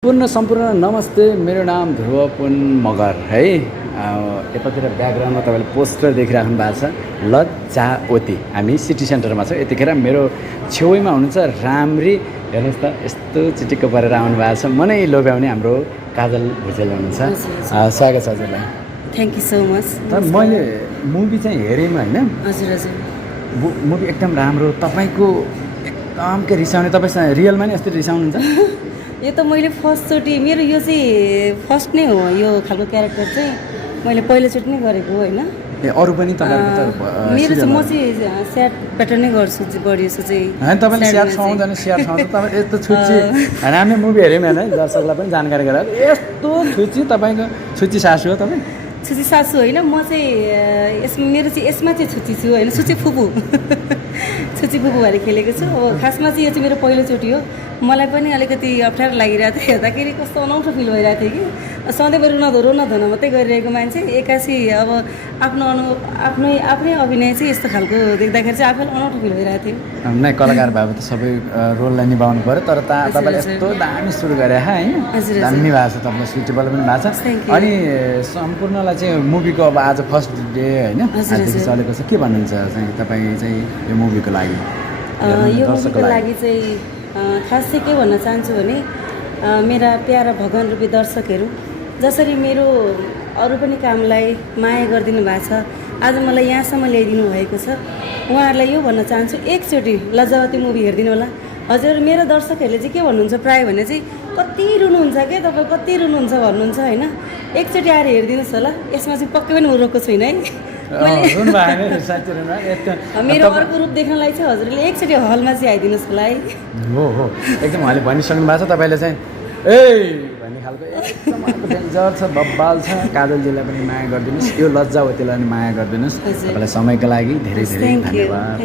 सम्पूर्ण नमस्ते। मेरो नाम ध्रुव पुन मगर है। यतातिर ब्याकग्राउन्डमा तपाईँले पोस्टर देखिराख्नु भएको छ लज्जावती। हामी सिटी सेन्टरमा छौँ। यतिखेर मेरो छेउमा हुनुहुन्छ राम्री। हेर्नुहोस् त यस्तो चिटिक्क परेर आउनु भएको छ। मनै लोभ्याउने हाम्रो काजल भुजेल हुनुहुन्छ। स्वागत छ हजुरलाई। Thank you so much. तर मैले मुभी चाहिँ हेरेँ होइन। हजुर हजुर मुभी एकदम राम्रो। तपाईँको एकदम के रिसाउने, तपाईँ रियलमा नि यस्तो रिसाउनुहुन्छ? यो त मैले फर्स्टचोटि मेरो यो चाहिँ फर्स्ट नै हो। यो खालको क्यारेक्टर चाहिँ मैले पहिलोचोटि नै गरेको होइन। ए अरू पनि तपाईँको त मेरो चाहिँ म चाहिँ स्याड प्याटर्न नै गर्छु बढी जस्तो चाहिँ होइन। तपाईँले स्याड सुहाउँदैन, स्याड सुहाउँछ। तपाईँ यस्तो छुच्ची होइन। हामीले मुभी हेऱ्यौँ होइन, दर्शकलाई पनि जानकारी गराएर यस्तो छुच्ची। तपाईँको छुच्ची सासू हो तपाईँ? छुच्ची सासू होइन, म चाहिँ मेरो चाहिँ यसमा चाहिँ छुच्ची छु होइन, छुच्ची फुपू छुच्ची फुपू भएर खेलेको छु। अब खासमा चाहिँ यो चाहिँ मेरो पहिलोचोटि हो। मलाई पनि अलिकति अप्ठ्यारो लागिरहेको थियो। हेर्दाखेरि कस्तो अनौठो फिल भइरहेको थियो कि सधैँभरि रोन धुन मात्रै गरिरहेको मान्छे एक्कासी अब आफ्नै अभिनय चाहिँ यस्तो खालको देख्दाखेरि चाहिँ आफैलाई अनौठो फिल भइरहेको थियो। नै कलाकार भए त सबै रोललाई निभाउनु पऱ्यो। तर तपाईँले यस्तो दामी सुरु गरे होइन, दामी भएको छ। तपाईँलाई सुइटेबल पनि भएको छ। अनि सम्पूर्णलाई चाहिँ मुभीको अब आज फर्स्ट डे होइन, आजदेखि चलेको छ। के भन्नुहुन्छ चाहिँ तपाईँ चाहिँ यो मुभीको लागि? यो मुभीको लागि चाहिँ खास चाहिँ के भन्न चाहन्छु भने मेरा प्यारा भगवान रूपी दर्शकहरू जसरी मेरो अरू पनि कामलाई माया गरिदिनु भएको छ, आज मलाई यहाँसम्म ल्याइदिनु भएको छ, उहाँहरूलाई यो भन्न चाहन्छु एकचोटि लज्जावती मुभी हेरिदिनु होला। हजुर मेरो दर्शकहरूले चाहिँ के भन्नुहुन्छ प्रायः भने चाहिँ कति रुनुहुन्छ के तपाईँ, कति रुनुहुन्छ भन्नुहुन्छ होइन। एकचोटि आएर हेरिदिनुहोस् होला। यसमा चाहिँ पक्कै पनि रोएको छुइनँ है। मेरो अर्को रूप देख्नलाई चाहिँ हजुरले एकचोटि हलमा चाहिँ आइदिनुहोस् होला है। हो हो एकदम उहाँले भनिसक्नु भएको छ। तपाईँले चाहिँ ए भन्ने खालको एकदम डेन्जर छ, बब्बाल छ। काजलजीलाई पनि माया गरिदिनुहोस्, यो लज्जावतीलाई पनि माया गरिदिनुहोस्। तपाईँलाई समयको लागि धेरै धेरै धन्यवाद।